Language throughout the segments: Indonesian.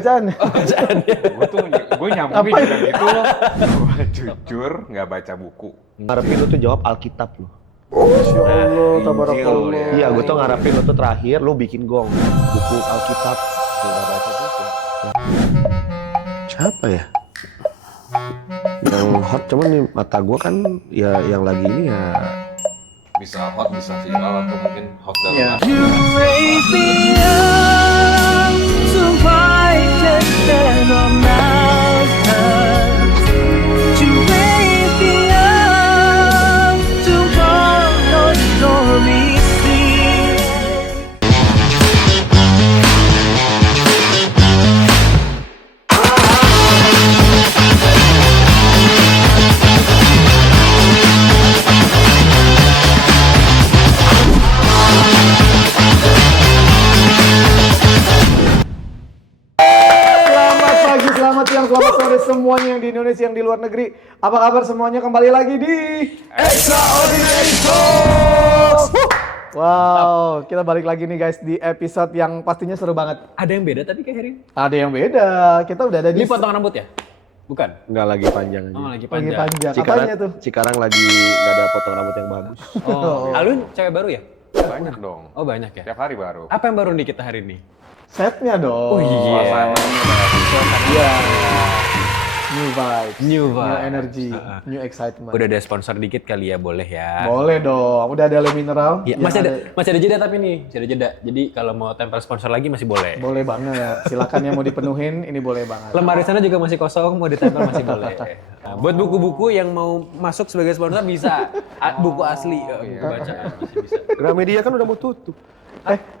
Bacaan. Gue nyambungin juga gitu loh. Gue jujur nggak baca buku. Ngarepin lu tuh jawab Alkitab lu. Masya Allah, Injil tabarakallah. ya. Iya, gue tuh ngarepin lu tuh terakhir lu bikin gong buku Alkitab. Nggak baca buku. Siapa ya? Yang hot cuman nih mata gue kan ya yang lagi ini ya. Bisa hot, bisa viral atau mungkin hot dan Iya. You raise me up so I can stand on mountains. You raise me up to walk on stormy seas. Selamat pagi, selamat siang, selamat sore semuanya yang di Indonesia, yang di luar negeri. Apa kabar semuanya? Kembali lagi di Extraordinary Talks. Wow, kita balik lagi nih guys di episode yang pastinya seru banget. Ada yang beda tapi kayak hari ini. Ada yang beda. Kita udah ada di Ini potong rambut ya? Bukan? Nggak lagi panjang aja. Oh, lagi lagi panjang. panjang. Cikarang, Apanya tuh? Cikarang lagi nggak ada potong rambut yang bagus. Oh, Alun cewek baru ya? banyak dong. Oh, banyak ya. Tiap hari baru. Apa yang baru nih kita hari ini? Setnya dong. Oh iya. Iya. New vibes, New new vibe. energy, new excitement. Udah ada sponsor dikit kali ya, boleh ya. Boleh dong. Udah ada Le Mineral. Ya, yang masih ada jeda tapi nih, masih ada jeda. Jadi kalau mau tempel sponsor lagi masih boleh. Boleh banget. Silakan yang mau dipenuhin, ini boleh banget. Lemari sana juga masih kosong, mau ditempel masih boleh. Nah, buat buku-buku yang mau masuk sebagai sponsor bisa. Buku asli, buku bacaan masih bisa. Gramedia kan udah mau tutup.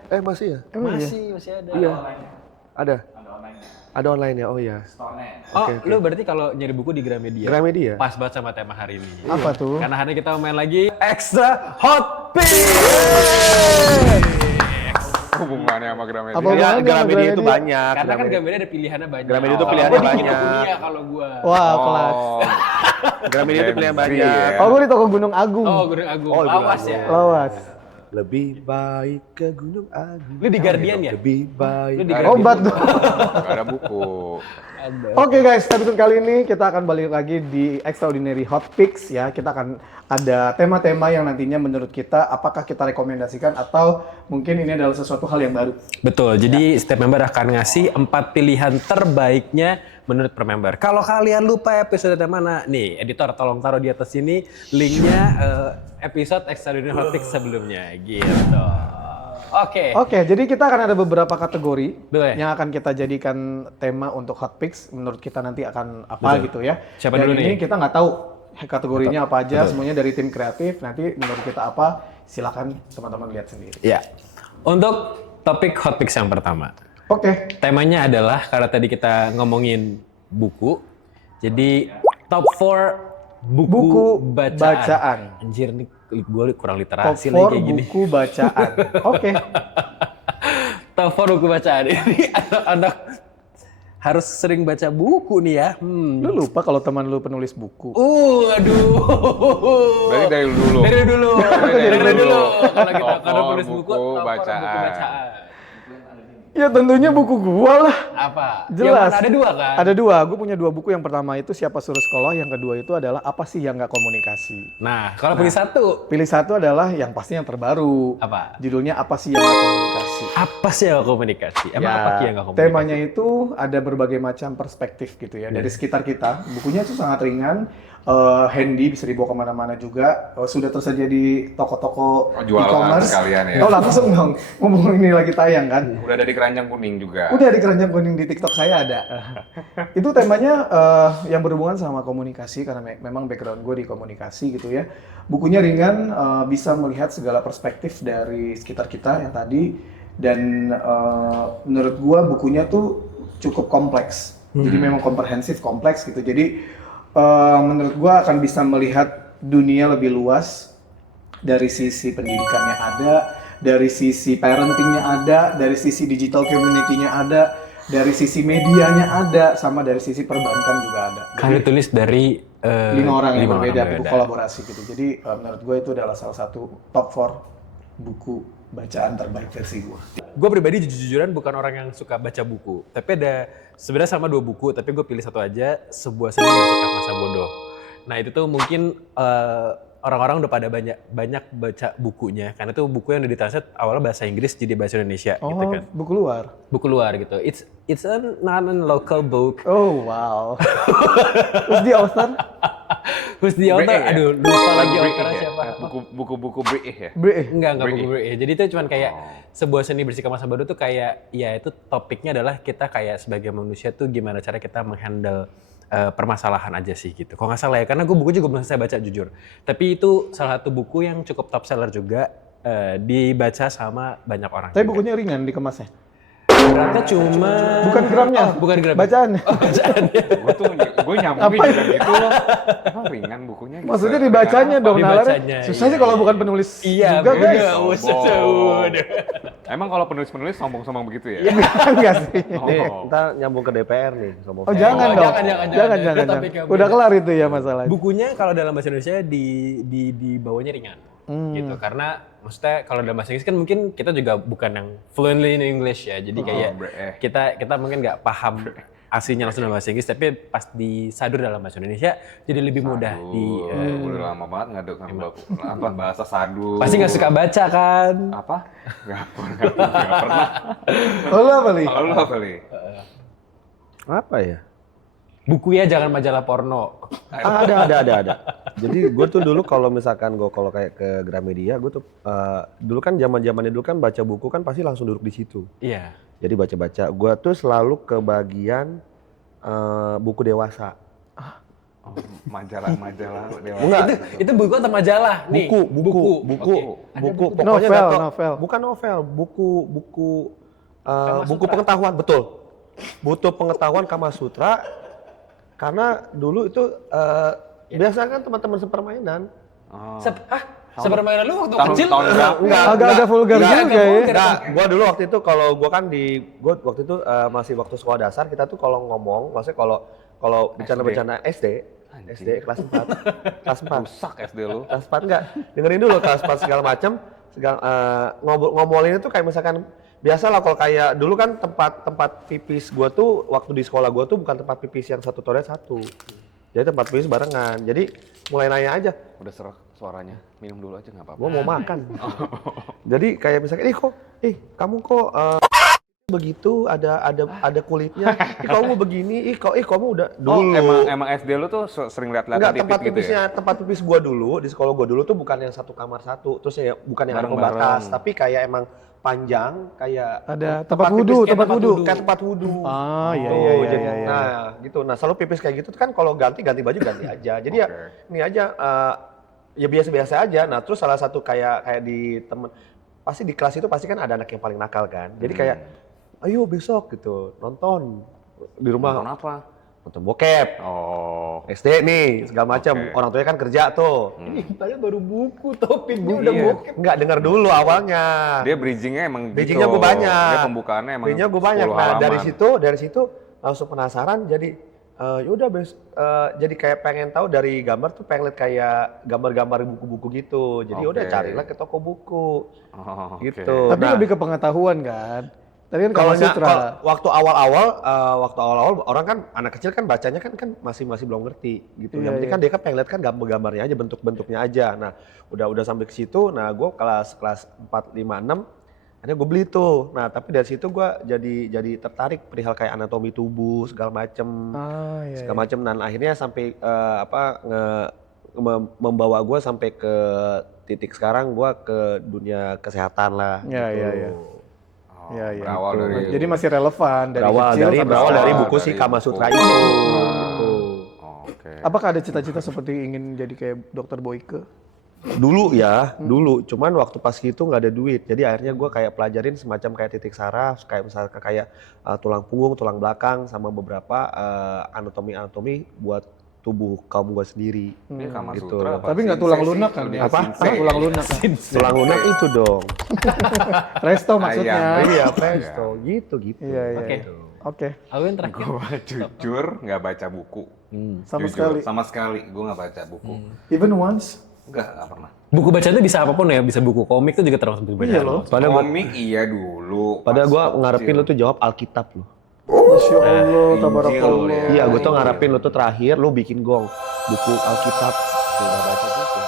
Masih ya? Emang iya? Masih ada. Iya. Ada. Ada online ya? Oh iya. Oh, lu berarti kalau nyari buku di Gramedia? Gramedia. Pas banget sama tema hari ini. Apa tuh? Karena hari ini kita mau main lagi Extra Hot Picks. Hubungannya sama Gramedia. Apa Ya, hubungannya Gramedia sama itu Gramedia? banyak. Karena kan Gramedia ada pilihannya banyak. Gramedia itu Kalau pilihannya gua di banyak. Kinokuniya kalau gua. Wah, kelas. Oh, Gramedia itu pilihan Gen Z banyak. ya. Oh, gue di toko Gunung Agung. Oh, Gunung Agung. Oh, Gunung Lawas Agung. ya. Lawas. Lebih baik ke Gunung Agung. Lu di Guardian ya? Lebih baik. Lu di Guardian. Obat dong. Gak ada buku. Oke guys, episode kali ini kita akan balik lagi di Extraordinary Hot Picks ya. Kita akan ada tema-tema yang nantinya menurut kita apakah kita rekomendasikan atau mungkin ini adalah sesuatu hal yang baru. Betul. Jadi setiap member akan ngasih 4 pilihan terbaiknya menurut per member. Kalau kalian lupa episode mana, nih editor tolong taruh di atas sini linknya episode Extraordinary Hot Picks sebelumnya gitu. Oke. Oke, jadi kita akan ada beberapa kategori Boleh. yang akan kita jadikan tema untuk Hot Picks. Menurut kita nanti akan apa Betul. gitu ya. Siapa Dan dulu ini nih? kita nggak tahu kategorinya apa aja, semuanya dari tim kreatif. Nanti menurut kita apa, silakan teman-teman lihat sendiri. Ya. Untuk topik Hot Picks yang pertama. Oke, Temanya adalah karena tadi kita ngomongin buku. Jadi top 4 buku bacaan. Anjir nih gue kurang top literasi 4 lagi kayak gini. buku bacaan. Oke, Top 4 buku bacaan. Ini anak-anak harus sering baca buku nih ya. lu lupa kalau teman lu penulis buku. Aduh. Berarti dari dulu. Dari dulu. Dari dulu. Kalau kita Top kalau four nulis buku, buku top 4 buku bacaan. bacaan. Ya tentunya buku gua lah. Apa? Jelas. Yang mana ada 2 kan? Ada 2. Gue punya 2 buku. Yang pertama itu Siapa Suruh Sekolah. Yang kedua itu adalah Apa Sih Yang Nggak Komunikasi. Nah, kalau pilih satu, Pilih satu adalah yang pasti yang terbaru. apa? Judulnya Apa Sih Yang Nggak Komunikasi. Apa sih yang nggak komunikasi? Emang Ya, apa Ki yang nggak komunikasi? temanya itu ada berbagai macam perspektif gitu ya dari sekitar kita. Bukunya itu sangat ringan, handy, bisa dibawa kemana-mana juga. Sudah tersedia di toko-toko Oh, jualan e-commerce. sekalian ya. Oh langsung dong, ngomong ini lagi tayang kan. Udah ada di keranjang kuning juga. Udah di keranjang kuning di TikTok saya ada. Itu temanya yang berhubungan sama komunikasi karena memang background gue di komunikasi gitu ya. Bukunya ringan, bisa melihat segala perspektif dari sekitar kita yang tadi dan menurut gue bukunya tuh cukup kompleks. Jadi memang komprehensif, kompleks gitu. Jadi menurut gue akan bisa melihat dunia lebih luas dari sisi pendidikannya ada, dari sisi parentingnya ada, dari sisi digital community-nya ada, dari sisi medianya ada, sama dari sisi perbankan juga ada. Kan ditulis dari 5 orang yang lima berbeda, orang buku kolaborasi gitu. Jadi menurut gue itu adalah salah satu top 4 buku bacaan terbaik versi gue. Gue pribadi jujur-jujuran bukan orang yang suka baca buku, tapi ada sebenarnya sama 2 buku, tapi gue pilih satu aja, Sebuah Seni Bersikap Masa Bodoh. Nah itu tuh mungkin orang-orang udah pada banyak baca bukunya, karena itu buku yang udah ditranslate awalnya bahasa Inggris jadi bahasa Indonesia gitu kan. Buku luar. Buku luar gitu. It's a non-local book. Oh wow. Terus di author? Who's the author? British ya? Aduh, lupa lagi British authornya ya? siapa. Buku-buku British ya? Enggak buku British. British. Jadi itu cuman kayak Sebuah Seni Bersikap Masa Bodoh tuh kayak, ya itu topiknya adalah kita kayak sebagai manusia tuh gimana cara kita menghandle permasalahan aja sih gitu. Kalau nggak salah ya, karena gue buku juga belum saya baca jujur. Tapi itu salah satu buku yang cukup top seller juga, dibaca sama banyak orang. Tapi juga. bukunya ringan dikemasnya. Beratnya cuma... Bukan gramnya. Bukan gram. Bacaannya. Gue nyambungin juga gitu loh. Emang ringan bukunya. Gitu. Maksudnya dibacanya dong, Dibacanya, nalarnya. Susah iya, sih kalau iya. bukan penulis Iya, juga guys. Sombong. Emang kalau penulis-penulis sombong-sombong begitu ya? Enggak sih. Nih, ntar nyambung ke DPR nih. Sombong. Oh jangan Oh, dong. jangan. Jangan. Itu topik yang Udah beda. kelar itu ya masalahnya. Bukunya kalau dalam bahasa Indonesia di bawahnya ringan. Gitu. Karena maksudnya kalau dalam bahasa Inggris kan mungkin kita juga bukan yang fluently in English ya. Jadi kayak kita mungkin nggak paham aslinya langsung dalam bahasa Inggris, tapi pas disadur dalam bahasa Indonesia jadi lebih mudah Udah lama banget nggak ada bahasa sadu. pasti nggak suka baca kan. Apa? Nggak pernah. Oh lu apa, Li? Kalau lu apa Li? Apa ya? Buku ya jangan majalah porno. Ada. Jadi gue tuh dulu kalau misalkan gue kalau kayak ke Gramedia, gue tuh dulu kan zamannya dulu kan baca buku kan pasti langsung duduk di situ. Iya. Jadi baca-baca. Gue tuh selalu ke bagian buku dewasa. Oh, majalah dewasa. Enggak. Itu buku atau majalah? Nih, Buku. Oke. Pokoknya Novel, nggak tahu- novel. Bukan novel, buku pengetahuan, betul. Butuh pengetahuan Kama Sutra. Karena dulu itu biasa kan teman-teman sepermainan. Sepermainan lu waktu Tahun kecil? berapa? Agak-agak vulgar juga ya. Enggak, gua dulu waktu itu kalau gua kan gua waktu itu masih waktu sekolah dasar kita tuh kalau ngomong, maksudnya kalau bercanda-bercanda SD kelas 4. Kelas 4. Rusak SD lu. Kelas 4 enggak. Dengerin dulu kelas 4 segala macam, ngomongin itu kayak misalkan biasa lah kalau kayak dulu kan tempat pipis gua tuh waktu di sekolah gua tuh bukan tempat pipis yang satu toilet satu. Jadi tempat pipis barengan. Jadi mulai nanya aja. Udah serak suaranya. Minum dulu aja nggak apa-apa. Gua mau makan. Jadi kayak misalkan, kamu kok begitu ada kulitnya. Kamu begini. Kamu udah dulu. Emang SD lu tuh sering lihat-lihat Enggak, tipis gitu ya? tempat pipis gua dulu di sekolah gua dulu tuh bukan yang satu kamar satu. Terus ya bukan yang ada Bareng-bareng. pembatas, tapi kayak emang panjang kayak Ada tempat wudhu. kayak tempat wudhu. Ah, iya, Tuh, iya, iya, jadi, iya, iya. Nah, gitu. Nah, selalu pipis kayak gitu kan kalau ganti baju ganti aja. Jadi ya ini aja ya biasa-biasa aja. Nah, terus salah satu kayak di temen pasti di kelas itu pasti kan ada anak yang paling nakal kan. Jadi kayak ayo besok gitu nonton di rumah Nonton apa? nonton bokep. Oh. SD nih segala macam. Oke. Orang tuanya kan kerja tuh. Ini kitanya baru buku, topiknya udah Iya. bokep. Nggak dengar dulu awalnya. Dia bridgingnya emang Bridgingnya gitu. gue banyak. Dia pembukaannya emang Bridgingnya gue banyak. 10 Nah halaman. dari situ langsung penasaran. Jadi yaudah jadi kayak pengen tahu dari gambar tuh pengen lihat kayak gambar-gambar buku-buku gitu. Jadi Oke. udah carilah ke toko buku. Oh, oke. Gitu. Tapi Nah, lebih ke pengetahuan kan. Tadi kan kalau Kama Sutra. waktu awal-awal orang kan anak kecil kan bacanya kan masih belum ngerti gitu. Iya, Yang penting iya. kan dia kan pengen lihat kan gambar-gambarnya aja, bentuk-bentuknya aja. Nah, udah sampai ke situ. Nah, gue kelas 4, 5, 6 akhirnya gue beli tuh. Nah, tapi dari situ gue jadi tertarik perihal kayak anatomi tubuh segala macem. Ah, iya. Segala macem dan akhirnya sampai membawa gue sampai ke titik sekarang gue ke dunia kesehatan lah. Iya, gitu. iya, iya. Oh, Iya, iya. berawal dari Jadi masih relevan dari berawal kecil dari sampai berawal dari sekarang. buku si Dari Kama buku. Sutra itu. Gitu. Oh, oke. Apakah ada cita-cita seperti ingin jadi kayak Dokter Boyke? Dulu ya, dulu. Cuman waktu pas gitu nggak ada duit. Jadi akhirnya gue kayak pelajarin semacam kayak titik saraf, kayak misalnya kayak tulang punggung, tulang belakang, sama beberapa anatomi buat tubuh kaum gue sendiri. Ini Kama gitu. Sutra apa? Tapi nggak Sensei tulang sih? lunak kan? Lebih Ya? ke Apa? sensei. Tulang lunak kan? Tulang lunak itu dong. Resto maksudnya. Ayam. Iya, presto. Gitu. Iya, iya. Oke. Oke. Aku yang terakhir. Gua jujur nggak baca buku. Sama Jujur, sekali. Sama sekali gue nggak baca buku. Even once? Enggak pernah. Buku bacaan itu bisa apapun ya, bisa buku komik itu juga termasuk buku bacaan. Iya loh. Padahal Komik iya dulu. Padahal pas gue ngarepin kecil. lu tuh jawab Alkitab lu. Masya Allah, Injil tabarakallah. ya. Iya, gue tuh ngarepin lu tuh terakhir lu bikin gong buku Alkitab. Udah baca juga.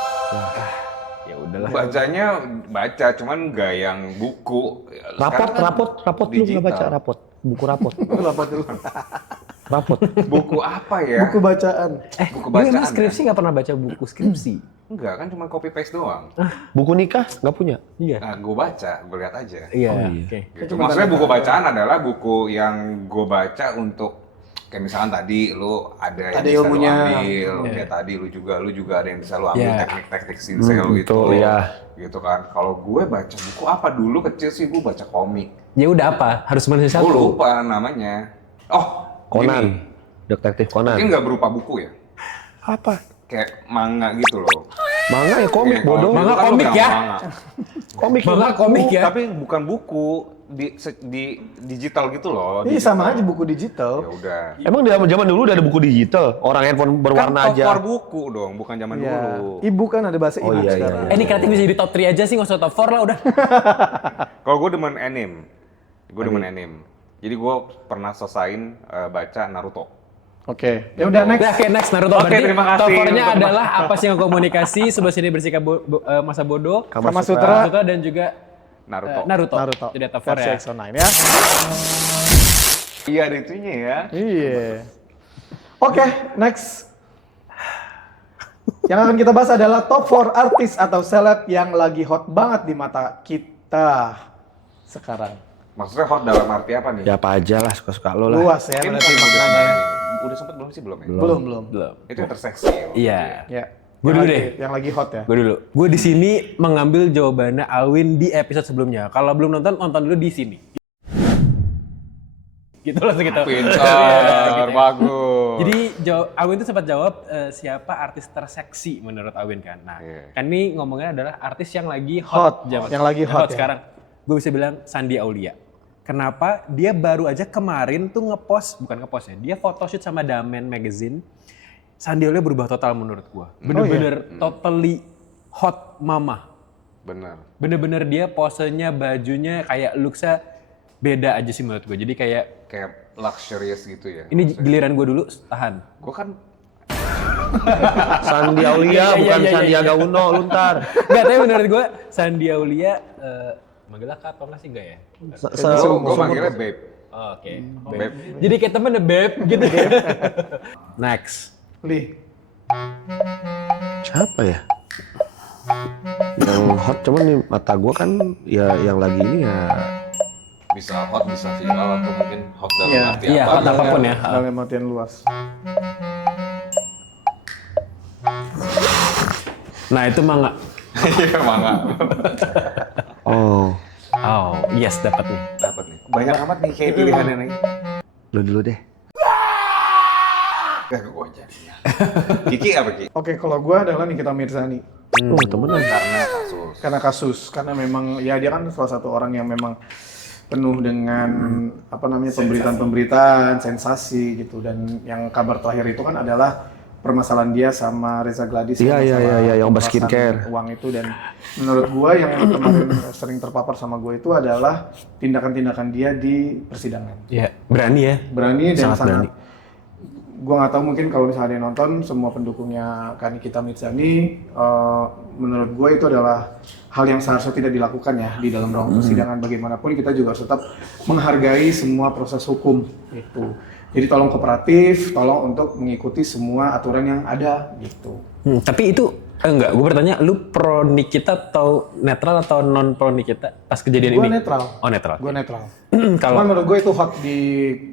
Ya udahlah. Bacanya baca, cuman nggak yang buku. Sekarang kan Rapot lu nggak digital. baca rapot, buku rapot, Kenapa tuh? rapot. Buku apa ya? Buku bacaan. Buku Lu emang bacaan. skripsi nggak pernah baca buku skripsi? Enggak, kan cuma copy paste doang. Buku nikah nggak punya. Iya. Nah, gue baca, gue lihat aja. Iya. Oh, iya. Oke. Gitu. Maksudnya buku bacaan adalah buku yang gue baca untuk kayak misalkan tadi lu ada yang Ada bisa ilmunya. lu ambil, kayak tadi lu juga ada yang bisa lu ambil Iya. teknik-teknik sinsel itu. betul, iya. Gitu kan. Kalau gue baca buku apa dulu kecil sih gue baca komik. Ya udah apa? Harus manusia Gue satu. lupa namanya. Oh, Conan, ini. detektif Conan. Mungkin nggak berupa buku ya? Apa? Kayak manga gitu loh. Manga ya komik Iya, bodoh. kalau Manga gitu kan lu komik bilang ya? manga. Komik. Manga komik ya. Tapi bukan buku di digital gitu loh. Ini sama aja buku digital. Ya udah. Emang di zaman dulu udah ada buku digital? Orang handphone berwarna Kan aja. cover buku dong, bukan zaman Iya. dulu. Ibu kan ada bahasa Oh, ibu iya, sekarang. iya, Ini kreatif bisa jadi top 3 aja sih, nggak usah top 4 lah udah. Kalau gue demen anime. Gue demen anime. Jadi gue pernah selesain baca Naruto. Oke, ya udah next. Oke, next Naruto. Oke, Berarti terima kasih top 4-nya untuk adalah apa sih yang komunikasi, sebelah sini bersikap masa bodoh, Kama Sutra. dan juga Naruto. Naruto. Naruto. Jadi top 4 versi ya. EXO-9 ya. Iya ada itunya ya. Iya. Oke, next. Yang akan kita bahas adalah top 4 artis atau seleb yang lagi hot banget di mata kita sekarang. Maksudnya hot dalam arti apa nih? Ya apa aja lah, suka-suka lo lah. Luas ya Ini berarti bukan udah maknanya. sempet nih. Udah sempet belum sih belum ya? Belum. Belum. Itu yang terseksi. Iya. Ya. Gua Yang dulu lagi- deh. Yang lagi hot ya. Gue dulu. Gue di sini mengambil jawabannya Alwin di episode sebelumnya. Kalau belum nonton, nonton dulu di sini. Gitu langsung gitu. Pintar, bagus. Jadi Alwin itu sempat jawab siapa artis terseksi menurut Alwin kan. Nah, Iya. kan ini ngomongnya adalah artis yang lagi Hot, hot, yang lagi hot ya. sekarang. Gue bisa bilang Sandi Aulia. Kenapa? Dia baru aja kemarin tuh bukan ngepost ya. Dia photoshoot sama Damen Magazine. Sandi Aulia berubah total menurut gue. Bener-bener totally hot mama. Bener. Bener-bener dia posenya, bajunya, kayak looks-nya beda aja sih menurut gue. Jadi kayak Kayak luxurious gitu ya. ini giliran gue dulu, tahan. Gue kan Sandi Aulia Iya, iya, bukan iya, iya, Sandiaga Uno, lu ntar. Enggak, tapi menurut gue Sandi Aulia manggilnya kak atau nggak sih enggak ya? gue manggilnya babe. Oh, oke. Babe. Jadi kayak temen deh, Beb, gitu. Next. Li. Siapa ya? Yang hot cuman nih mata gua kan ya yang lagi ini ya Bisa hot, bisa viral, atau mungkin hot dalam Iya. arti Iya, apa. hot apapun ya. Dalam artian luas. Nah, itu manga. Iya, mangga. oh, Oh, yes, dapat nih. Dapat nih. Banyak amat nih kayak pilihannya nih. lu dulu deh. Gak gue jadinya. Kiki apa Kiki? Oke, kalau gua adalah Nikita Mirzani. Oh, temenan. Karena kasus. Karena kasus, karena memang ya dia kan salah satu orang yang memang penuh dengan apa namanya pemberitaan-pemberitaan, sensasi gitu, dan yang kabar terakhir itu kan adalah permasalahan dia sama Reza Gladys. Iya, ya, iya, masalah iya, yang obat pemerasan skincare. uang itu, dan menurut gua yang kemarin sering terpapar sama gua itu adalah tindakan-tindakan dia di persidangan. Iya, berani ya. Berani dan Sangat sangat. berani. Gua nggak tahu, mungkin kalau misalnya ada yang nonton, semua pendukungnya Nikita Mirzani, menurut gue itu adalah hal yang seharusnya tidak dilakukan ya di dalam ruang persidangan. Bagaimanapun kita juga harus tetap menghargai semua proses hukum itu. Jadi tolong kooperatif, tolong untuk mengikuti semua aturan yang ada gitu. Tapi itu enggak, gue bertanya, lu pro Nikita atau netral atau non pro Nikita pas kejadian Gue ini? netral. Oh, netral. Gue netral. Kalau Cuman menurut gue itu hot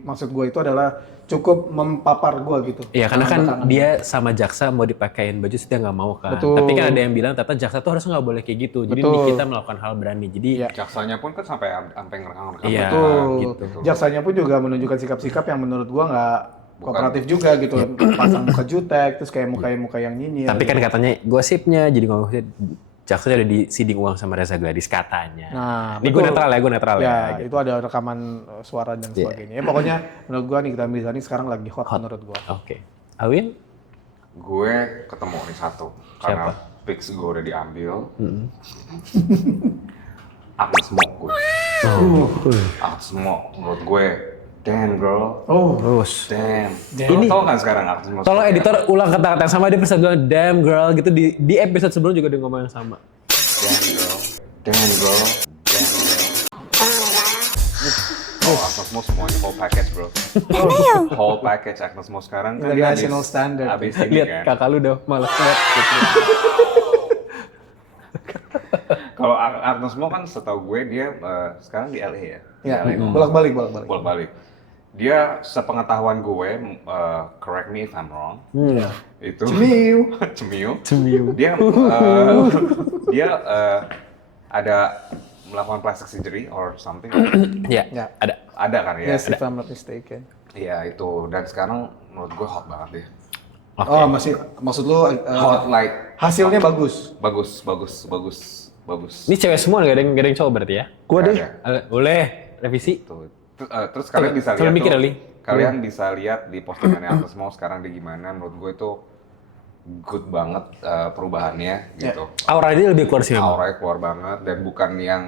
maksud gue itu adalah cukup mempapar gue gitu. Iya, karena kan Belakangan. dia sama jaksa mau dipakein baju, dia nggak mau kan. Betul. Tapi kan ada yang bilang ternyata jaksa tuh harusnya nggak boleh kayak gitu. Jadi Betul. Nikita melakukan hal berani. Jadi Iya. Jaksanya pun kan sampai ngerekam-rekam. Iya. Betul. gitu. Jaksanya pun juga menunjukkan sikap-sikap yang menurut gua nggak kooperatif juga gitu. Pasang muka jutek, terus kayak muka yang nyinyir. tapi kan katanya gosipnya, jadi ngomongnya jaksa udah disiding uang sama Reza Gladys katanya. Nah, Ini gue betul. netral ya. Ya, gitu. itu ada rekaman suara dan sebagainya. Ya, pokoknya menurut gua Nikita Mirzani sekarang lagi hot menurut gua. Oke. Awin? Gue ketemu nih satu. Karena pics gue udah diambil. Agnes Mo gue. Agnes Mo menurut gue, damn girl, Terus. damn. Ini- Lo tau kan sekarang Agnes Mo? Tolong seperti editor ulang kata-kata yang sama, dia bisa bilang damn girl gitu di episode sebelum juga dia ngomong yang sama. apa? Damn girl, damn girl, damn girl. Oh, Agnes Mo semuanya whole package bro. Whole package Agnes Mo sekarang kan dia International standard. abis ini Lihat kan. kakak lu udah malas lihat. Kalau Agnes Mo kan setahu gue dia sekarang di LA ya. Ya, Di LA. bolak-balik. Bolak-balik. Dia sepengetahuan gue, correct me if I'm wrong. Itu Cemiu. Cemiu. Dia ada melakukan plastic surgery or something. Ya, Ya. Ada kan ya? Yes, if I'm not mistaken. Iya itu. Dan sekarang menurut gue hot banget deh. Oh, maksud lu Hot like hasilnya bagus. bagus. Ini cewek semua nggak ada yang cowok berarti ya? Gue deh. Boleh revisi. Tuh. Terus kalian bisa Sambil lihat mikir, tuh, Ali. kalian bisa lihat di postingannya Agnes Mo sekarang dia gimana. Menurut gue itu good banget perubahannya gitu. Aura dia lebih keluar sih memang. Auranya keluar banget dan bukan yang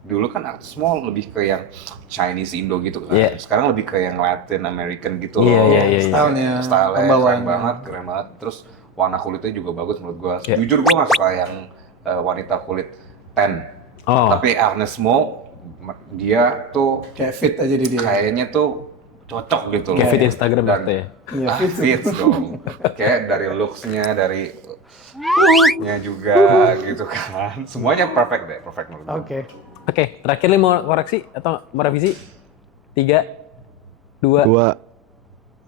dulu kan Agnes Mo lebih ke yang Chinese Indo gitu kan. Iya. Sekarang lebih ke yang Latin American gitu Iya, loh. iya, iya. Stylenya, Stylenya pembawaannya. keren banget. Terus warna kulitnya juga bagus menurut gue. Iya. Jujur gue nggak suka yang wanita kulit tan. Oh. Tapi Agnes Mo dia tuh Kayak fit aja di dia. kayaknya tuh cocok gitu loh. Kayak fit Instagram Dan- gitu ya? Iya, Ah, fit. fit dong. Kayak dari looks-nya, dari nya juga gitu kan. Semuanya perfect deh, perfect menurut gue. Oke. Oke, terakhir nih mau koreksi atau mau revisi? 3, 2. 2.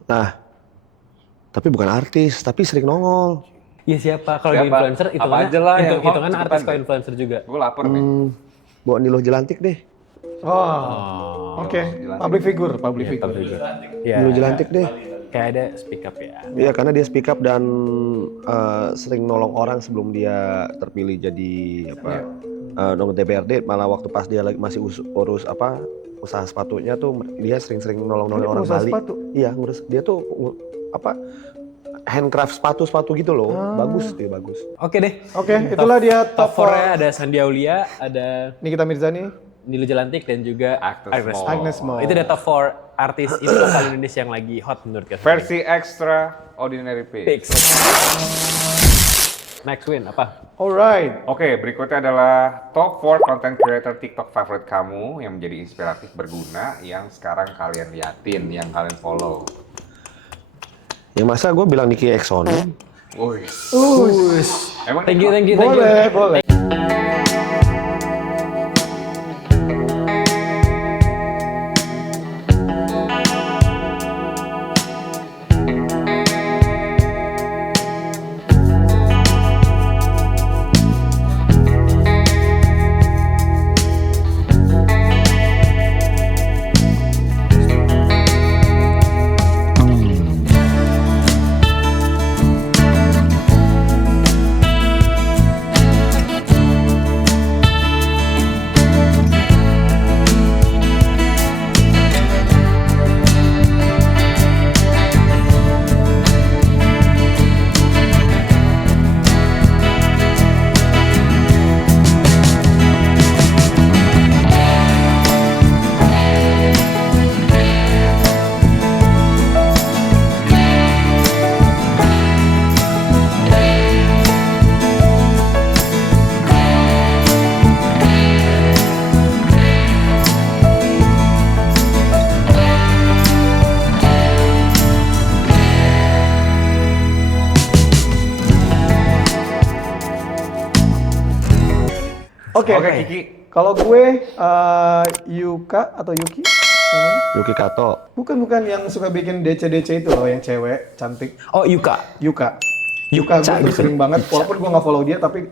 Nah, tapi bukan artis, tapi sering nongol. Iya siapa? Kalau di Siapa? influencer Apa hitungannya aja lah yang hot, hitungannya cepetan artis deh. kalau influencer juga. Gue lapar nih. Bawa Nilo Jelantik deh. Oh. Oke. Public figure. Iya. Nilo Jelantik deh. Kayak ada speak up ya. Iya, karena dia speak up dan sering nolong orang sebelum dia terpilih jadi nomor DPRD. Malah waktu pas dia lagi masih urus usaha sepatunya tuh dia sering-sering nolong-nolong Ini orang pengusaha Bali. sepatu? Iya, ngurus. Dia tuh handcraft sepatu gitu loh. Bagus dia, bagus. Oke deh. Oke, itulah dia Top top 4-nya 4. ada Sandi Aulia, ada Nikita Mirzani, Nilo Jelantik dan juga Agnes Mo. Agnes Mo. Itu ada top 4 artis itu lokal Indonesia yang lagi hot menurut kita. Versi extra ordinary pix. Pix. Next win apa? Alright. Oke, berikutnya adalah top 4 content creator TikTok favorit kamu yang menjadi inspiratif berguna yang sekarang kalian liatin, yang kalian follow. Yang masa gue bilang Nicky Exxon. Wih, emang Thank you. Boleh. Oke. Oke, Kiki. Kalau gue Yuka atau Yuki namanya? Yuki Kato. Bukan yang suka bikin DC itu loh, yang cewek cantik. Oh, Yuka. Yuka gue tuh sering banget, walaupun gue nggak follow dia, tapi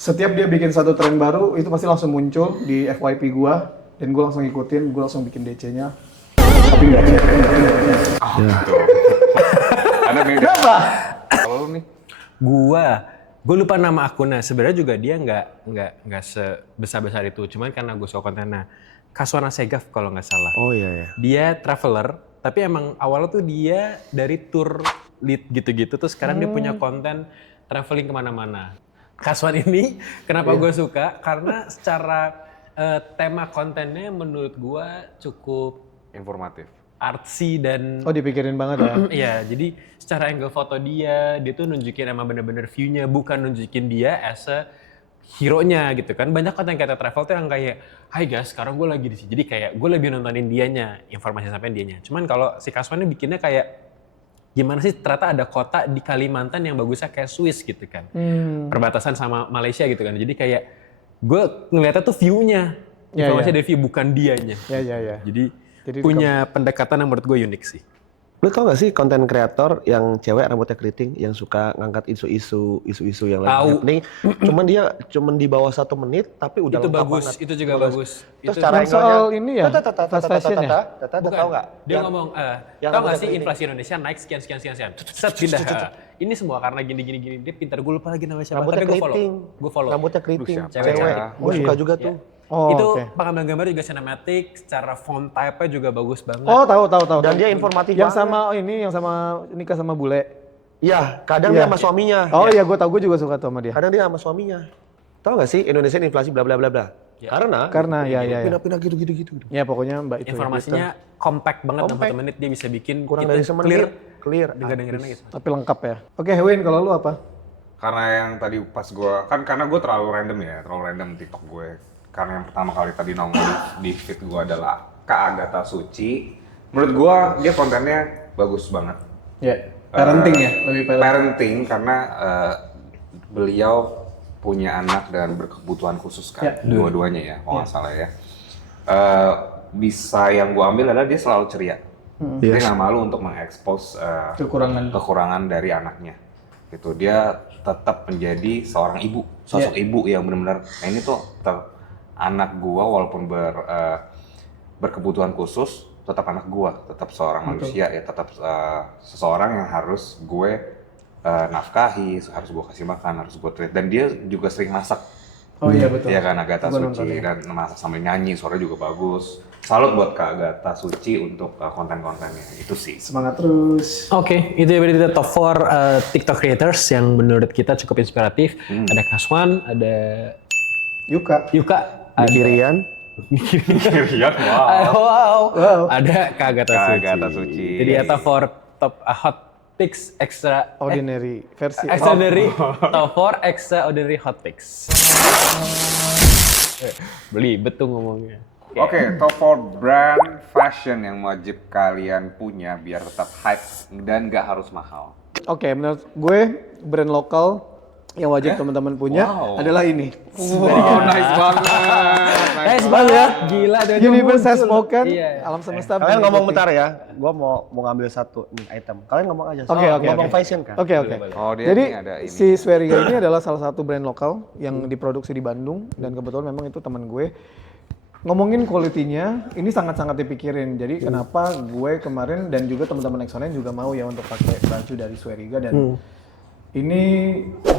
setiap dia bikin satu tren baru itu pasti langsung muncul di FYP gue, dan gue langsung ikutin, gue langsung bikin DC-nya. Tapi nggak Ada beda. Kenapa? Kalau lu nih, Gue lupa nama akunnya. Sebenarnya juga dia nggak sebesar itu. Cuman karena gue suka kontennya. Kaswana Segaf kalau nggak salah. Oh iya. Dia traveler, tapi emang awalnya tuh dia dari tour lead gitu-gitu. Terus sekarang dia punya konten traveling kemana-mana. Kaswan ini kenapa gue suka? Karena secara tema kontennya menurut gue cukup Informatif. artsy dan Oh dipikirin banget ya. iya, jadi secara angle foto dia tuh nunjukin emang bener-bener view-nya, bukan nunjukin dia as a hero-nya gitu kan. Banyak konten kayak travel tuh yang kayak, hai guys sekarang gue lagi di sini. Jadi kayak gue lebih nontonin dianya, informasi sampai dianya. Cuman kalau si Kaswan ini bikinnya kayak, gimana sih ternyata ada kota di Kalimantan yang bagusnya kayak Swiss gitu kan. Perbatasan sama Malaysia gitu kan. Jadi kayak, gue ngeliatnya tuh view-nya. Ya, Informasi ya. dari view, bukan dianya. Ya. Jadi Jadi punya pendekatan yang menurut gue unik sih. Lu tau gak sih konten kreator yang cewek rambutnya keriting yang suka ngangkat isu-isu yang lagi Tahu. happening, cuman di bawah 1 menit tapi udah Itu lengkap bagus, banget. itu juga bagus. Terus Itu cara Yang soal ini ya, fast fashion ya? bukan. Tahu nggak? Dia ngomong, yang tau gak rambutnya sih keriting. inflasi Indonesia naik sekian. Set pindah. Ini semua karena gini. Dia pintar, gue lupa lagi namanya siapa. Rambutnya Tapi keriting. gue follow. Rambutnya keriting. siapa ya? Cewek. Oh, Gue suka iya. juga tuh. Oh, Itu oke. pengambilan gambar juga cinematic, secara font type-nya juga bagus banget. Oh tahu. Dan dia informatif yang banget. yang sama nikah sama bule. Iya, kadang Iya. dia sama suaminya. Oh iya, gue tahu, gue juga suka tuh sama dia. Kadang dia sama suaminya. Tahu gak sih Indonesia inflasi bla bla bla bla. Ya. Karena ya. pindah gitu. Ya pokoknya Mbak itu. Informasinya compact banget dalam Compact. 1 menit, dia bisa bikin Kurang kita dari semenit, clear. dengerin lagi. Tapi lengkap ya. Oke, Win, kalau lu apa? Karena yang tadi pas karena gue terlalu random TikTok gue. Karena yang pertama kali tadi nongol di feed gue adalah Kak Agatha Suci. Menurut gue dia kontennya bagus banget. Ya, parenting ya, lebih Parenting karena beliau punya anak dan berkebutuhan khusus kan, Ya. dua-duanya ya, kalau nggak salah ya. Bisa yang gue ambil adalah dia selalu ceria. Dia nggak malu untuk mengekspos kekurangan dari anaknya. Gitu, dia tetap menjadi seorang ibu, sosok ibu yang benar-benar, nah ini tuh anak gua walaupun berkebutuhan khusus, tetap anak gua, tetap seorang manusia ya, tetap seseorang yang harus gue nafkahi, harus gue kasih makan, harus gue treat. Dan dia juga sering masak. Oh iya betul. Iya kan, Agatha Gua Suci, nonton, ya. dan masak sambil nyanyi, suaranya juga bagus. Salut buat Kak Agatha Suci untuk konten-kontennya, itu sih. Semangat terus. Oke, itu ya berarti kita top 4 TikTok creators yang menurut kita cukup inspiratif. Ada Kaswan, ada Yuka. Yuka, ada Kirian. Iya, wow. wow. Ada Kak Agatha Kak Suci. Agatha Suci. Jadi top 4 top hot picks extra Ordinary versi. extraordinary top 4 extraordinary hot picks. Beli betul ngomongnya. Oke, top 4 brand fashion yang wajib kalian punya biar tetap hype dan gak harus mahal. Oke, menurut gue brand lokal yang wajib teman-teman punya Wow. adalah ini. Wow, nice banget. Nice banget, gila. Universe has muncul. spoken. Iya. Alam semesta. Kalian ngomong mengikuti. bentar ya. Gua mau ngambil satu nih, item. Kalian ngomong aja. Oke, oke, Ngomong oke. fashion kan. Oke. Oh, dia Jadi ini ada ini. si Sweriga ini adalah salah satu brand lokal yang diproduksi di Bandung dan kebetulan memang itu teman gue. Ngomongin quality-nya, ini sangat-sangat dipikirin. Jadi kenapa gue kemarin dan juga teman-teman Exonen juga mau ya untuk pakai baju dari Sweriga dan ini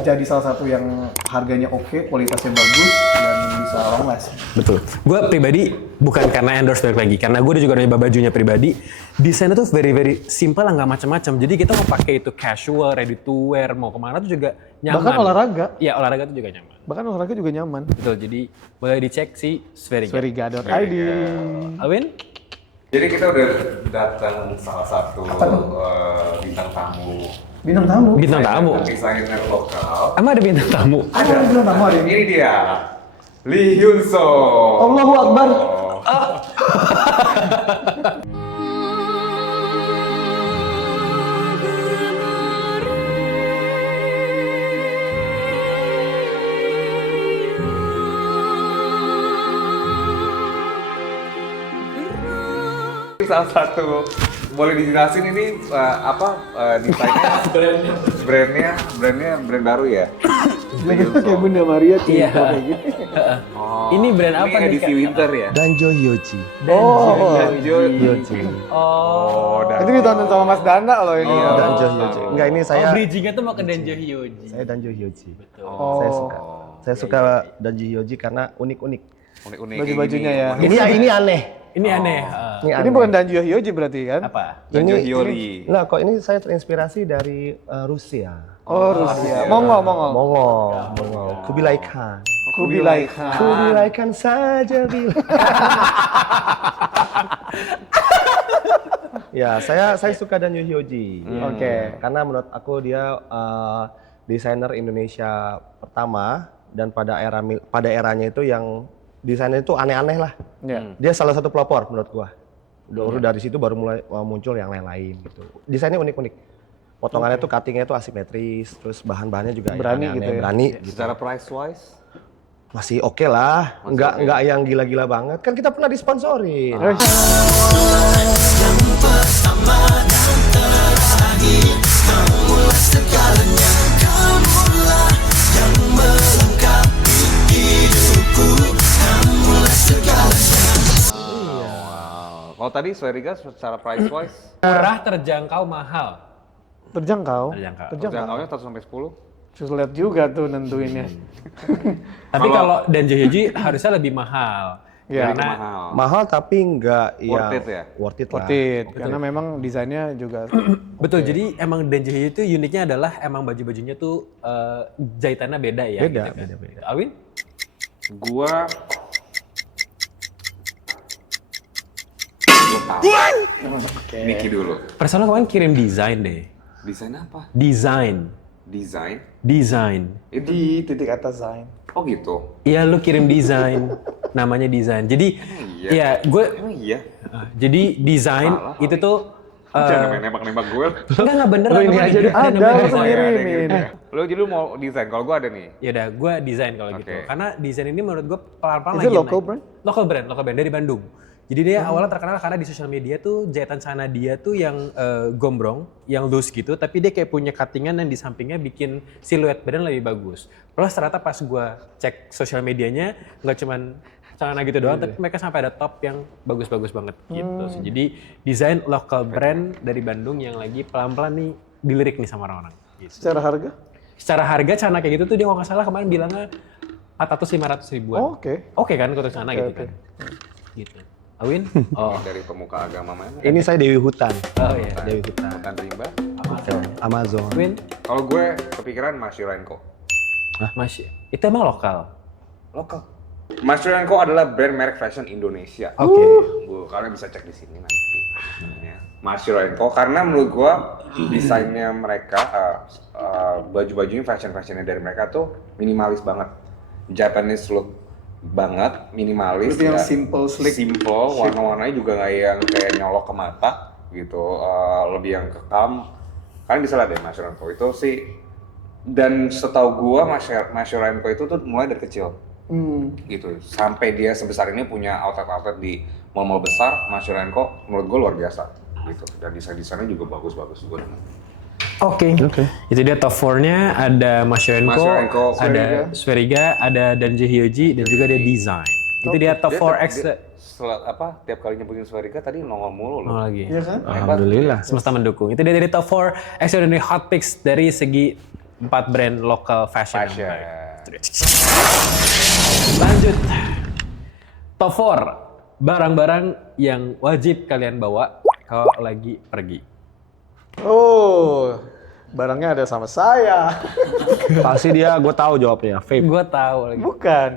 jadi salah satu yang harganya oke, kualitasnya bagus dan bisa long last. Betul. Gue pribadi bukan karena endorse balik lagi, karena gue juga nyoba bajunya pribadi. Desainnya tuh very simple lah, nggak macam-macam. Jadi kita mau pakai itu casual, ready to wear, mau kemana tuh juga nyaman. Bahkan olahraga. Iya, olahraga tuh juga nyaman. Bahkan olahraga juga nyaman. Betul. Jadi boleh dicek si Sveriga. Sweriga.id. Alwin? Jadi kita udah datang salah satu bintang tamu. Bintang tamu. Bintang tamu. Desainer lokal. Emang ada bintang tamu? Ada bintang tamu hari ini. Ini dia. Lee Hyun So. Allahu Akbar. Salah satu boleh dijelasin ini desainnya brandnya brand baru ya. Lee Hyun So. Kayak Bunda Maria Iya. cinta kayak gitu. Oh, Ini brand apa ini nih, edisi Kak? winter ya. Danjo Hyoji. Oh, Hyoji. Oh. itu ditonton sama Mas Dana loh ini. Iya. Danjo Hyoji. Enggak, ini saya bridging-nya tuh mau ke Denjo Hyoji. saya Danjo Hyoji. Oh. Saya suka Danjo Hyoji karena unik-unik. Unik-unik. Baju-bajunya ya. Ini aneh. Ini aneh. Ini Ini aneh. bukan Danjo Hyoji berarti kan? Apa? Danjo Hyori. Nah, kok ini saya terinspirasi dari Rusia. Oh, Rusia. Mongol. Mongol. Kubilai Khan. Kubilai Khan. Kubilai Khan saja bila. Ya, saya suka Danjo Hyoji. Oke. Karena menurut aku dia desainer Indonesia pertama dan pada eranya itu yang desainnya itu aneh-aneh lah. Ya. Dia salah satu pelopor menurut gua. Dari situ baru mulai muncul yang lain-lain gitu. Desainnya unik-unik. Potongannya tuh cuttingnya tuh asimetris, terus bahan-bahannya juga yang Berani aneh-aneh, gitu ya? berani. Secara price wise, Masih oke lah, nggak yang gila-gila banget. Kan kita pernah disponsorin. kalau tadi Sveriga secara price wise, Murah, terjangkau, mahal. Terjangkau. jangkauannya 1 sampai 10. Sulit juga tuh nentuinnya. Tapi kalau Danjo Hyoji harusnya lebih mahal. Ya. Karena Mahal. Mahal tapi nggak Worth it ya? Worth it lah. Worth it. Karena memang desainnya juga betul, jadi emang Danjo Hyoji itu uniknya adalah emang baju-bajunya tuh jahitannya beda ya. Beda, gitu kan. beda. Alwin? Gua Niki dulu. Personal kemarin kirim desain deh. Desain apa? Desain. Desain. Itu di titik atas Zain. oh gitu. Iya, lu kirim desain. Namanya desain. Jadi iya? ya gue Emang iya. jadi desain Salah, itu tuh Jangan main nembak-nembak gue. enggak bener. Lu ini emang aja deh, ada, namanya lu desain. ngirimin. Lo jadi lu mau desain, kalau gue ada nih. Ya udah, gue desain kalau gitu. Oke. Karena desain ini menurut gue pelan-pelan Is it lagi local naik. brand? Local brand dari Bandung. Jadi dia awalnya terkenal karena di sosial media tuh jahitan sana dia tuh yang gombrong, yang loose gitu, tapi dia kayak punya cuttingan dan di sampingnya bikin siluet badan lebih bagus. Plus ternyata pas gue cek sosial medianya nggak cuman celana gitu doang, tapi mereka sampai ada top yang bagus-bagus banget gitu. sih. Jadi desain local brand dari Bandung yang lagi pelan-pelan nih dilirik nih sama orang-orang. Gitu. Secara harga? Secara harga celana kayak gitu tuh dia kalau nggak salah kemarin bilangnya 400-500 ribuan. Oh, oke. Oke kan untuk celana gitu oke. kan. Gitu. Awin? Oh. Dari pemuka agama mana? Ini saya Dewi Hutan. Oh iya. Dewi Hutan. Hutan Rimba. Amazon. Win? Kalau gue kepikiran Mashirenko. Masih. Itu emang lokal. Lokal. Mashirenko adalah brand merek fashion Indonesia. Oke. Kalian bisa cek di sini nanti. Ya. Mashirenko karena menurut gue desainnya mereka, baju-bajunya fashionnya dari mereka tuh minimalis banget, Japanese look banget, minimalis. Berarti yang simple, slick. Simple, warna-warnanya juga nggak yang kayak nyolok ke mata gitu, lebih yang kekam. Kalian bisa lihat deh Mashirenko itu sih. Dan setahu gue Mashirenko itu tuh mulai dari kecil. Gitu sampai dia sebesar ini punya outlet di mall-mall besar. Mashirenko menurut gue luar biasa gitu, dan desainnya juga bagus juga. Oke. Itu dia top 4-nya, ada Mashirenko, ada Sveriga, ada Danjo Hyoji, dan juga ada Design. Itu dia top 4 Tiap kali nyebutin Sveriga tadi nongol mulu loh. Oh lagi. Iya kan? Alhamdulillah. Semesta mendukung. Itu dia dari top 4 extraordinary hot picks dari segi 4 brand local fashion. Lanjut. Top 4 barang-barang yang wajib kalian bawa kalau lagi pergi. Oh, barangnya ada sama saya. Pasti dia, gue tahu jawabnya. Vape. Gue tahu lagi. Bukan.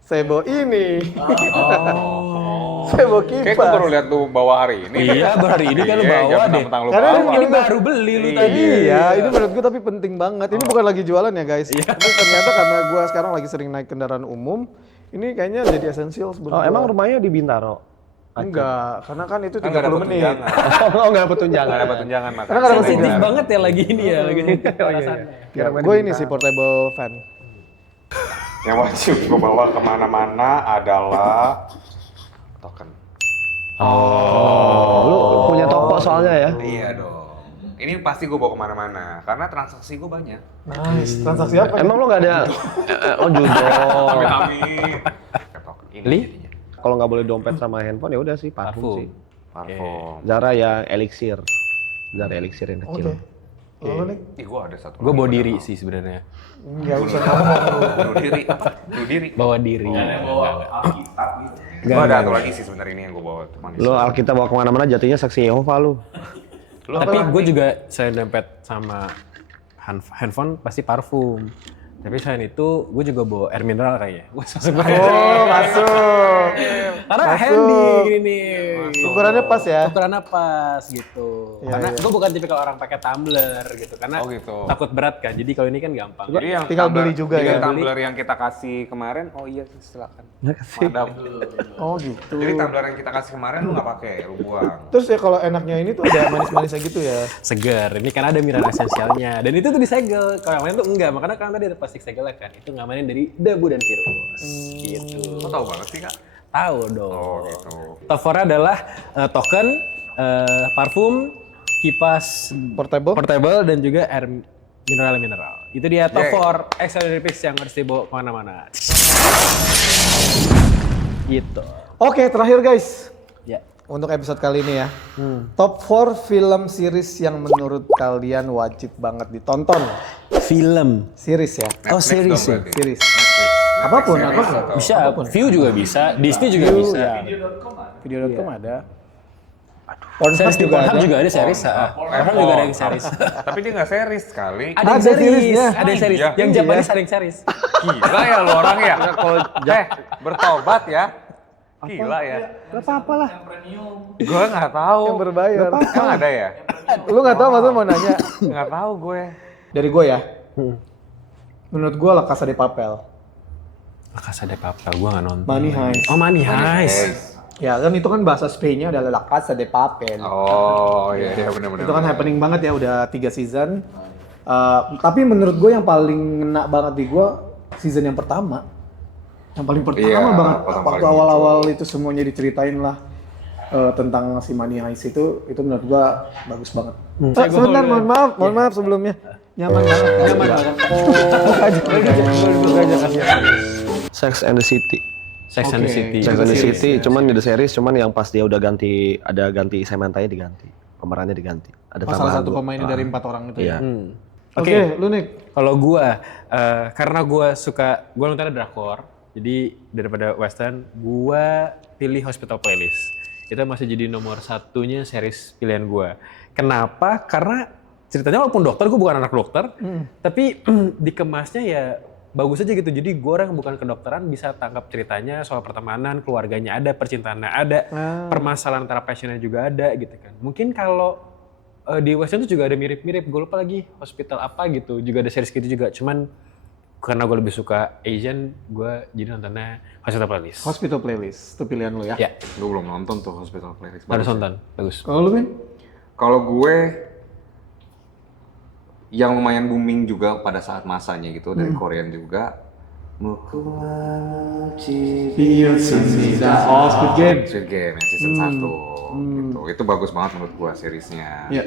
Saya bawa ini. Oh. Saya bawa Kayak gue kipas. baru lihat tuh bawa hari ini. Iya, baru hari ini kan lu Iya, bawa jangan deh. mentang-mentang lu Karena bawa. Ini baru beli lu tadi. Iya, ini menurut gue tapi penting banget. Ini bukan lagi jualan ya guys. Tapi ternyata karena gue sekarang lagi sering naik kendaraan umum, ini kayaknya jadi esensial Oh, sebenarnya. emang rumahnya di Bintaro? Enggak, karena kan itu Kan nggak 30 dapat menit. tunjangan. Oh, nggak dapat tunjangan. Nggak dapat tunjangan Karena nggak dapat Sensitif tunjangan. banget ya lagi ini ya, lagi perasaannya. Ya, gue ini sih portable fan. Yang wajib gue bawa kemana-mana adalah token. Lu punya toko soalnya ya? Iya dong. Ini pasti gue bawa kemana-mana karena transaksi gue banyak. Nice. Transaksi apa? Emang lu nggak ada? Oh, judol. Amit-amit. Ini Li? jadinya. Kalau nggak boleh dompet sama handphone ya udah sih parfum Parfum. sih. Parfum. Zara yang elixir. Zara elixir yang kecil. Oke. Lalu nih? Ih, gue ada satu. Gue bawa diri sih sebenarnya. Enggak usah ngomong. Bunuh diri apa? Bunuh diri. Bawa diri. Bawa Alkitab gitu. Gue ada satu lagi sih sebenarnya ini yang gue bawa teman. Lo Alkitab bawa kemana-mana jatuhnya saksi Yehova lu. Tapi gue juga selain dompet sama handphone pasti parfum. Tapi selain itu gue juga bawa air mineral kayaknya. Gue masuk. Oh, masuk. Karena Masuk. handy gini nih. Ukurannya pas ya. Ukurannya pas gitu. Iya, Karena iya. gue bukan tipikal orang pakai tumbler gitu. Karena Oh, gitu. takut berat kan. Jadi kalau ini kan gampang. Jadi yang Tinggal beli juga ya. tumbler yang kita kasih kemarin, oh iya silakan. Madam. Oh gitu. Jadi tumbler yang kita kasih kemarin lu nggak pakai, lu buang. Terus ya kalau enaknya ini tuh ada manis-manisnya gitu ya. Segar. Ini kan ada mineral esensialnya. Dan itu tuh disegel. Kalau yang lain tuh enggak. Makanya kan tadi ada plastik segelnya kan. Itu ngamanin dari debu dan virus. Gitu. Lo tau banget sih kak? Tahu dong. Oh gitu. Top 4 adalah token, parfum, kipas portable dan juga air mineral. Itu dia top 4 extraordinary picks yang harus dibawa kemana-mana. Gitu. Oke, terakhir guys. Ya. Untuk episode kali ini ya. Top 4 film series yang menurut kalian wajib banget ditonton. Film. Series ya. Oh, series ya. Series. Apapun, apapun. Bisa. View juga bisa. Disney juga bisa. Video.com ada. Series di Pornhub juga ada series. Pornhub. Pornhub juga ada yang series. Tapi dia nggak series sekali. Ada yang Ada series. seriesnya. Ada yang series. Iya. Yang Japanese ada yang series. Gila ya lu orang ya. Bertobat ya. Gila ya. Gak apa-apa lah. Gue nggak tahu. Yang berbayar. Emang ada ya? Lu gak tahu maksudnya mau nanya. Nggak tahu gue. Dari gue ya. Menurut gue La Casa de Papel. La Casa de Papel, gue nggak nonton. Money Heist. Oh, Money Heist. Ya kan itu kan bahasa Spainnya adalah La Casa de Papel. Oh iya benar-benar. Itu kan happening banget ya, udah 3 season. Tapi menurut gue yang paling ngena banget di gue season yang pertama. Yang paling pertama Iya, banget. pertama Waktu kali awal-awal itu semuanya diceritain lah tentang si Money Heist itu menurut gue bagus banget. Sebentar, mohon maaf sebelumnya. Nyaman banget. Buka aja. Sex and the City. Sex and the Oke. City. Sex and the series, City, ya, cuman di series, cuman yang pas dia udah ganti, ada ganti Samantha-nya diganti, pemerannya diganti. Ada Salah tambahan satu dua. pemainnya dari 4 orang itu Iya. ya. Oke, lu Nick. Kalau gue, karena gue nontonnya drakor, jadi daripada western, gue pilih Hospital Playlist. Itu masih jadi nomor satunya series pilihan gue. Kenapa? Karena ceritanya walaupun dokter, gue bukan anak dokter, tapi dikemasnya ya bagus aja gitu. Jadi gue orang yang bukan kedokteran bisa tangkap ceritanya soal pertemanan, keluarganya ada, percintaannya ada, permasalahan antara passionnya juga ada gitu kan. Mungkin kalau di western itu juga ada mirip-mirip, gue lupa lagi hospital apa gitu, juga ada series gitu juga. Cuman karena gue lebih suka Asian, gue jadi nontonnya Hospital Playlist. Hospital Playlist, itu pilihan lu ya. Ya, Gue belum nonton tuh Hospital Playlist. harus nonton, bagus. Kalau lu Min? Kalau gue yang lumayan booming juga pada saat masanya gitu dari Korean juga. Oh, Squid Game. Squid Game yang season 1 gitu. Itu bagus banget menurut gua seriesnya. Iya.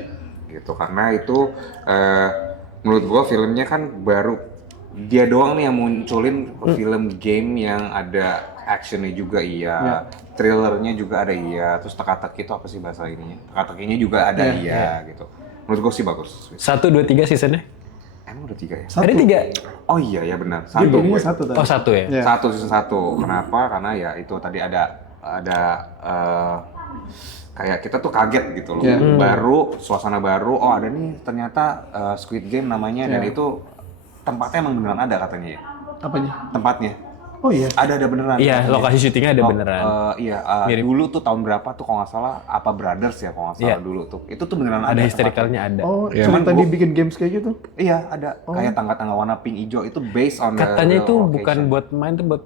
Gitu karena itu menurut gua filmnya kan baru dia doang nih yang munculin film game yang ada actionnya juga iya, thrillernya juga ada iya, terus teka-teki itu apa sih bahasa ininya? Teka-tekinya juga ada iya gitu. Menurut gua sih bagus. 1, 2, 3 seasonnya? Emang udah 3 ya? Ada 3? Oh iya ya benar. Dia Satu pilihnya gue. 1 tadi. Oh 1 ya? Iya. Satu season 1. Kenapa? Karena ya itu tadi ada kayak kita tuh kaget gitu loh. Yeah. Baru suasana baru. Oh ada nih ternyata Squid Game namanya dan itu tempatnya emang beneran ada katanya ya. Apanya? Tempatnya. Oh iya. Ada beneran. Iya, katanya. lokasi syutingnya ada Oh, beneran. Iya, Mirip. dulu tuh tahun berapa tuh kalau nggak salah apa Brothers ya kalau nggak salah Iya. dulu tuh. Itu tuh beneran Ada tempatnya. historicalnya ada. Oh, Iya. cuma Cuman tadi gua- bikin games kayak gitu? Iya, ada kayak tangga-tangga warna pink hijau itu based on the Katanya itu location. bukan buat main, tuh buat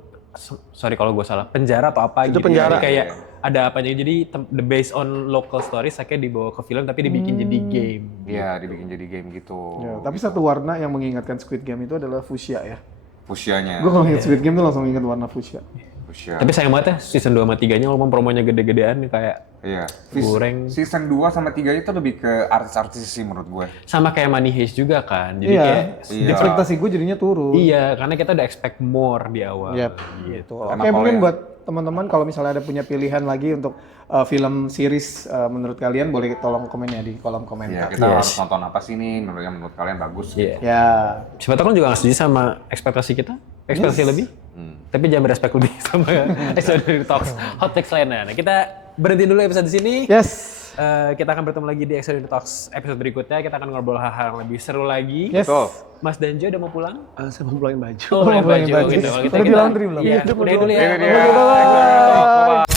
sorry kalau gue salah, penjara atau apa Itu gitu. penjara. Jadi kayak ada apanya, jadi the based on local stories akhirnya dibawa ke film tapi dibikin jadi game. Iya, dibikin jadi game gitu. Ya, tapi satu warna yang mengingatkan Squid Game itu adalah fuchsia ya. Fuchsia-nya. Gue kalau ingat Squid Game tuh langsung ingat warna fuchsia. Fuchsia. Tapi sayang banget ya season 2 sama 3-nya walaupun promonya gede-gedean kayak Iya. goreng. Season 2 sama 3 itu lebih ke artis-artis sih menurut gue. sama kayak Money Heist juga kan. Jadi Iya, kayak Iya. ekspektasi gue jadinya turun. iya, karena kita udah expect more di awal. Yap, gitu. Oke, Karena mungkin kalau buat teman-teman kalau misalnya ada punya pilihan lagi untuk film series menurut kalian boleh tolong komen ya di kolom Iya, komentar. kita Yes. harus nonton apa sih nih menurut kalian bagus. Iya. Ya, Siapa tahu kan juga nggak setuju sama ekspektasi kita? Ekspektasi lebih? Tapi jangan berespek lebih sama Extraordinary Talks Hot Takes lainnya. Nah, kita berhenti dulu episode di sini. Yes. Kita akan bertemu lagi di Extraordinary Talks episode berikutnya. Kita akan ngobrol hal-hal yang lebih seru lagi. Yes. Betul. Mas Danjo udah mau pulang? Saya mau pulangin baju. Oh, mau pulang baju. gitu. Kalau Udah di laundry belum? Iya, udah dulu ya. Ini dia. Bye.